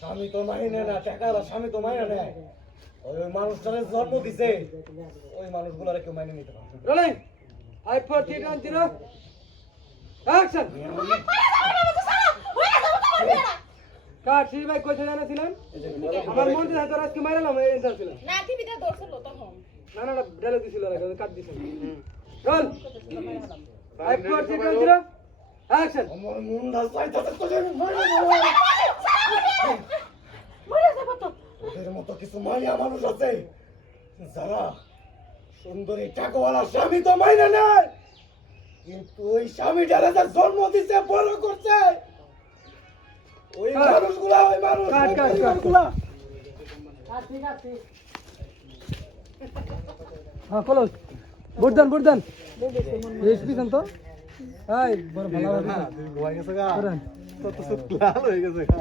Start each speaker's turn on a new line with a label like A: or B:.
A: স্বামী তো মাইনে না টাকালা স্বামী তো মাইনে নেয় ওই ওই মানুষটারে জন্ম দিছে ওই মানুষগুলারে কেউ মাইনে নিতে পারে না।
B: Rolling five four three zero action কার শ্রী ভাই কোথায় জানাছিলেন আমার মন থেকে তোর আজকে মাইরালাম এই ছিল
C: না টিভিতে দর্শক তখন
B: না না ডায়লগ দিছিল কাট দিছিল রোল ফোর জিরো অ্যাকশন
A: আমার দেবো।
C: মরে। যাব তো।
A: ওদের মতো কিছু মাইয়া মানুষ আছে যারা সুন্দরী টাকাওয়ালা স্বামী তো মাইনে নেয়। কিন্তু ওই স্বামীটারে যে জন্ম দিছে বড় করছে ওই মানুষগুলা ওই মানুষ।
B: কাট,
A: ওই
B: কাট, কাট।
A: পরিবারগুলা।
B: হ্যাঁ ক্লোজ বুড়দান বুড়দান এসপি তো। হাই বড় ভালো হবে
A: হয়ে গেছে গা। তো তো লাল হয়ে গেছে।